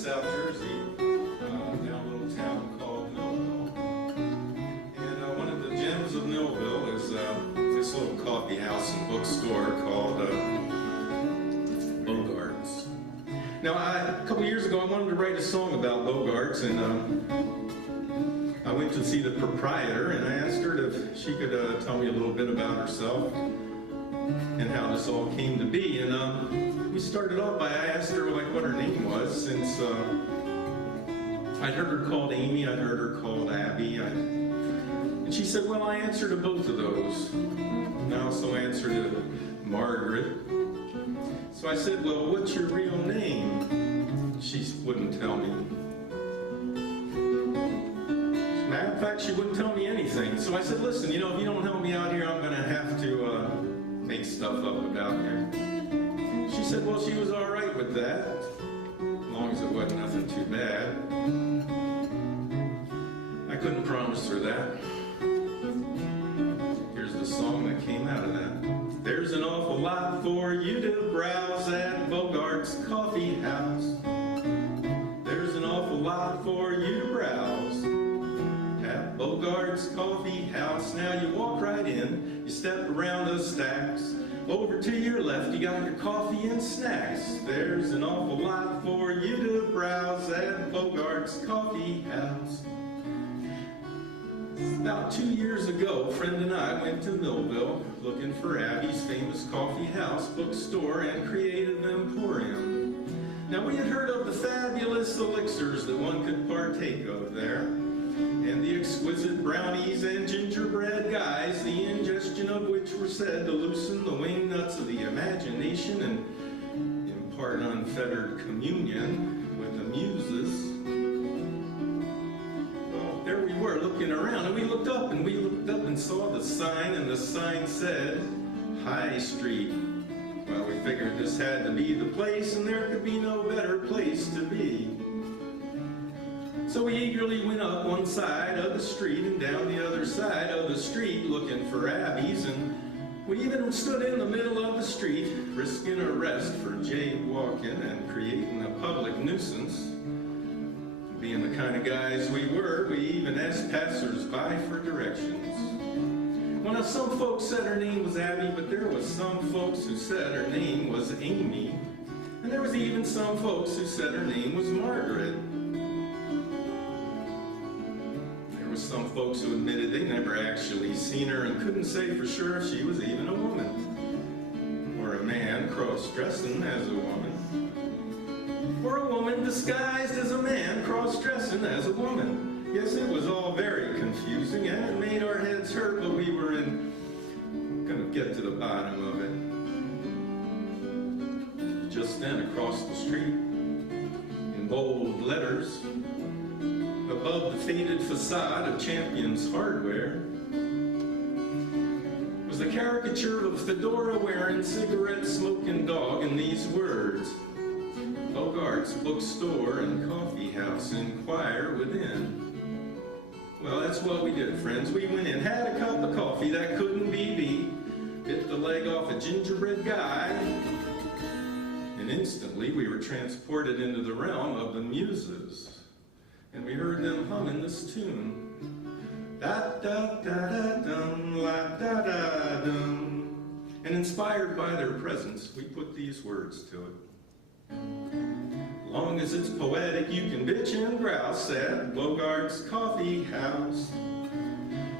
South Jersey, down a little town called Millville. And one of the gems of Millville is this little coffee house and bookstore called Bogarts. Now, a couple years ago, I wanted to write a song about Bogarts, and I went to see the proprietor, and I asked her if she could tell me a little bit about herself and how this all came to be. And we started off by, I asked her what her name was, since I'd heard her called Amy, I'd heard her called Abby, and she said, well, I answer to both of those. And I also answer to Margaret. So I said, well, what's your real name? She wouldn't tell me. Matter of fact, she wouldn't tell me anything. So I said, listen, if you don't help me out here, I'm going to have to make stuff up about you. She said, well, she was all right with that, as long as it wasn't nothing too bad. I couldn't promise her that. Here's the song that came out of that. There's an awful lot for you to browse at Bogart's Coffee House. There's an awful lot for you to browse at Bogart's Coffee House. Now you walk right in, you step around the stacks. Over to your left, you got your coffee and snacks. There's an awful lot for you to browse at Bogart's Coffee House. About 2 years ago, a friend and I went to Millville looking for Abby's famous coffee house, bookstore, and creative emporium. Now, we had heard of the fabulous elixirs that one could partake of there, and the exquisite brownies and gingerbread guys, the ingestion of which were said to loosen the wing nuts of the imagination and impart unfettered communion with the muses. There we were looking around, and we looked up and saw the sign, and the sign said High Street. Well, we figured this had to be the place, and there could be no better place to be. So we eagerly went up one side of the street and down the other side of the street looking for Abby's, and we even stood in the middle of the street risking arrest for jaywalking and creating a public nuisance. Being the kind of guys we were, we even asked passers-by for directions. Well, now some folks said her name was Abby, but there was some folks who said her name was Amy. And there was even some folks who said her name was Margaret. There was some folks who admitted they never actually seen her and couldn't say for sure if she was even a woman. Or a man cross-dressing as a woman. Or a woman disguised as a man cross-dressing as a woman. Yes, it was all very confusing, and it made our heads hurt, but we were gonna get to the bottom of it. Just then, across the street, in bold letters, above the faded facade of Champion's Hardware, was a caricature of a fedora-wearing, cigarette-smoking dog in these words: Bogart's Bookstore and Coffee House, inquire within. Well, that's what we did, friends. We went in, had a cup of coffee that couldn't be beat, bit the leg off a gingerbread guy, and instantly we were transported into the realm of the muses. And we heard them humming this tune. Da-da-da-da-dum, la-da-da-dum. And inspired by their presence, we put these words to it. Long as it's poetic, you can bitch and grouse at Bogart's Coffee House.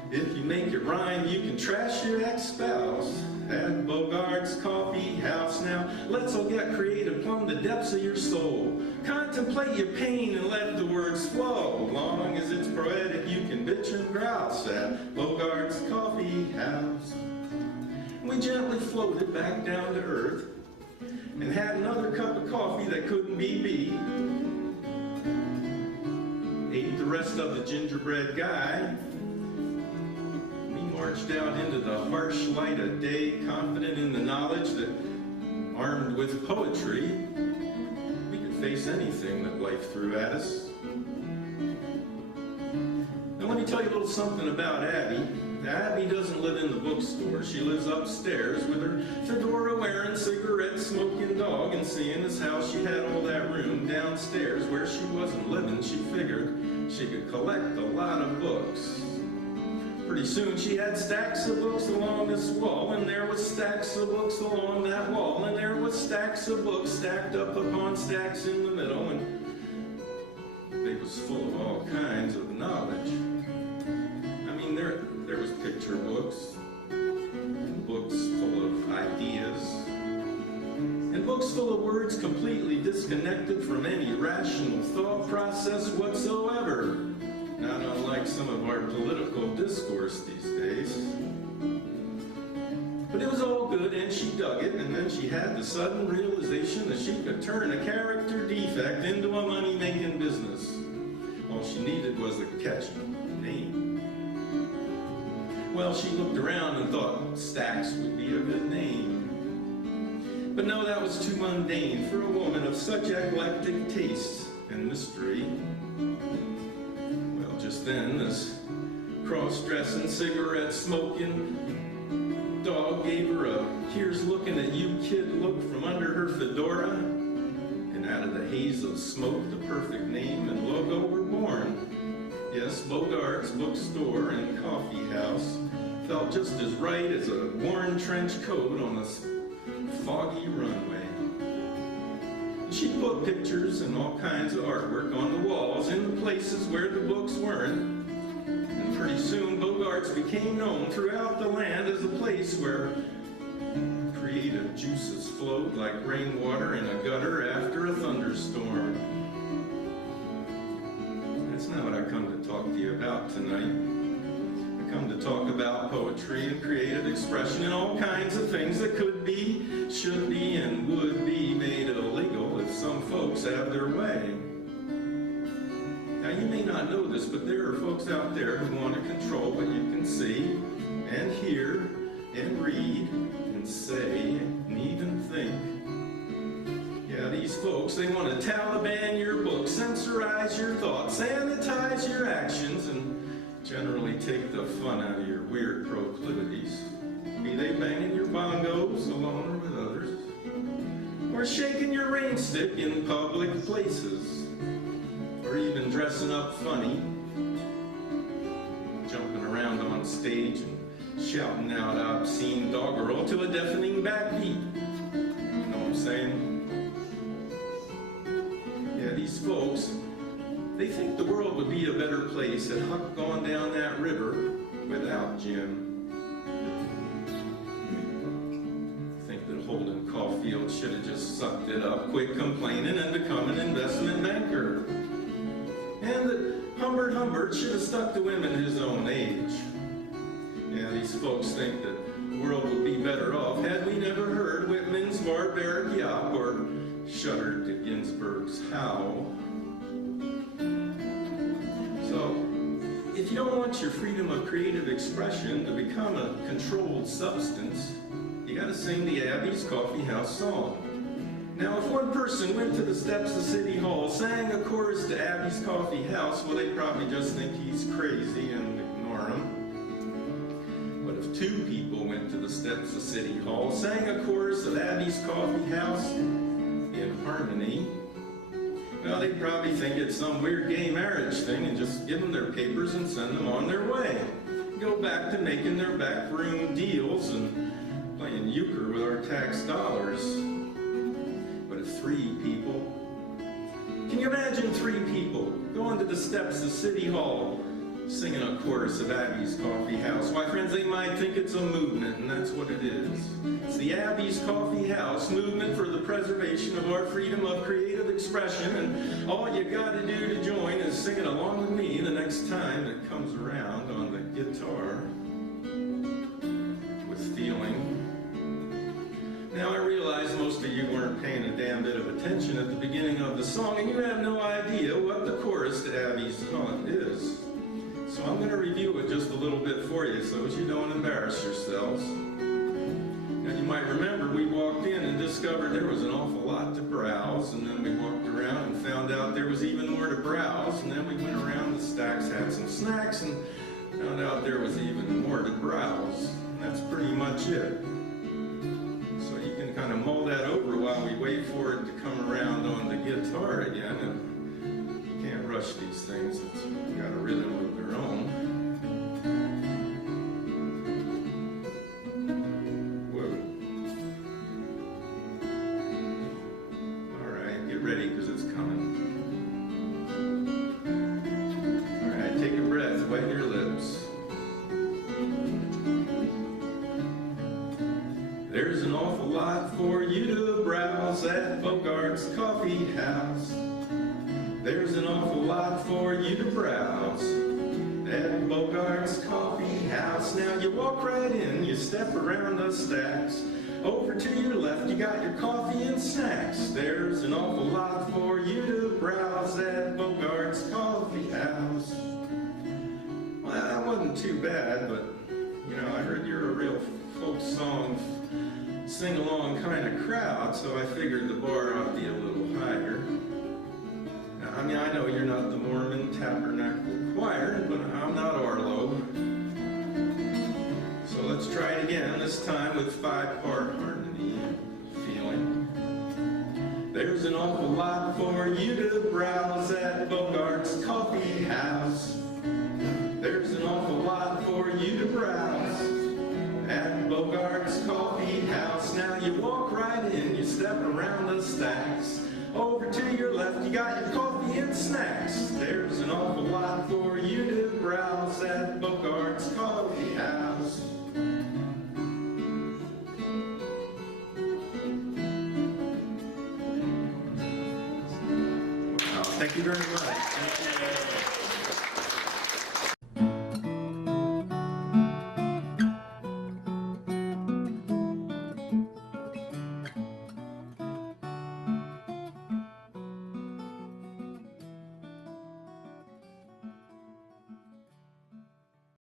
If you make it rhyme, you can trash your ex-spouse at Bogart's Coffee House. Now, let's all get creative, plumb the depths of your soul. Contemplate your pain and let the words flow. Long as it's poetic, you can bitch and grouse at Bogart's Coffee House. We gently floated back down to earth and had another cup of coffee that couldn't be beat. Ate the rest of the gingerbread guy. We marched out into the harsh light of day, confident in the knowledge that, armed with poetry, we could face anything that life threw at us. Now let me tell you a little something about Abby. Now, Abby Abby doesn't live in the bookstore. She lives upstairs with her fedora-wearing, cigarette-smoking dog, and seeing as how she had all that room downstairs where she wasn't living, she figured she could collect a lot of books. Pretty soon she had stacks of books along this wall, and there was stacks of books along that wall, and there was stacks of books stacked up upon stacks in the middle, and they was full of all kinds of knowledge. I mean, there was picture books, and books full of ideas, and books full of words completely disconnected from any rational thought process whatsoever. Not unlike some of our political discourse these days. But it was all good, and she dug it, and then she had the sudden realization that she could turn a character defect into a money-making business. All she needed was a catchy name. Well, she looked around and thought Stacks would be a good name. But no, that was too mundane for a woman of such eclectic tastes and mystery. Just then, this cross-dressing, cigarette-smoking dog gave her a "here's looking at you, kid" look from under her fedora, and out of the haze of smoke, the perfect name and logo were born. Yes, Bogart's Bookstore and Coffee House felt just as right as a worn trench coat on a foggy runway. She put pictures and all kinds of artwork on the walls in the places where the books weren't. And pretty soon, Bogart's became known throughout the land as a place where creative juices flowed like rainwater in a gutter after a thunderstorm. That's not what I come to talk to you about tonight. I come to talk about poetry and creative expression and all kinds of things that could be, should be, and would be made illegal if some folks have their way. Now, you may not know this, but there are folks out there who want to control what you can see and hear and read and say and even think. Yeah, these folks, they want to Taliban your book, censorize your thoughts, sanitize your actions, and generally take the fun out of your weird proclivities. Be they banging your bongos alone or with others, or shaking your rain stick in public places, or even dressing up funny, jumping around on stage and shouting out obscene doggerel to a deafening backbeat. You know what I'm saying? Yeah, these folks, they think the world would be a better place had Huck gone down that river without Jim. Think that Holden Caulfield should have just sucked it up, quit complaining, and become an investment banker. And that Humbert should have stuck to women his own age. Yeah, these folks think that the world would be better off had we never heard Whitman's barbaric yop or shuddered to Ginsberg's howl. So, if you don't want your freedom of creative expression to become a controlled substance, you gotta sing the Abby's Coffee House song. Now, if one person went to the steps of City Hall, sang a chorus to Abby's Coffee House, well, they'd probably just think he's crazy and ignore him. But if two people went to the steps of City Hall, sang a chorus of Abby's Coffee House in harmony, well, they'd probably think it's some weird gay marriage thing and just give them their papers and send them on their way. Go back to making their backroom deals and playing euchre with our tax dollars. But if three people, can you imagine three people going to the steps of City Hall singing a chorus of Abby's Coffee House? Why, friends, they might think it's a movement, and that's what it is. It's the Abby's Coffee House movement for the preservation of our freedom of creative expression, and all you got to do to join is sing it along with me the next time it comes around on the guitar with feeling. Now, I realize most of you weren't paying a damn bit of attention at the beginning of the song, and you have no idea what the chorus to Abby's Haunt is. So I'm going to review it just a little bit for you so as you don't embarrass yourselves. Now, you might remember we walked in and discovered there was an awful lot to browse, and then we walked around and found out there was even more to browse, and then we went around the stacks, had some snacks, and found out there was even more to browse. these things. It's got a rhythm of their own. Whoa. All right, get ready because it's coming. All right, take a breath, wet your lips. There's an awful lot for you to browse at Bogart's Coffee House. There's an awful lot for you to browse at Bogart's Coffee House. Now you walk right in, you step around the stacks. Over to your left, you got your coffee and snacks. There's an awful lot for you to browse at Bogart's Coffee House. Well, that wasn't too bad, but you know, I heard you're a real folk song sing-along kind of crowd, so I figured the bar ought to be a little higher. Now, I mean, I know you're not the Mormon Tabernacle Choir, but I'm not Arlo. So let's try it again, this time with 5-part harmony feeling. There's an awful lot for you to browse at Bogart's Coffee House. There's an awful lot for you to browse at Bogart's Coffee House. Now you walk right in, you step around the stacks. Over to your left, you got your coffee and snacks. There's an awful lot for you to browse at Bogart's Coffee House. Wow, thank you very much.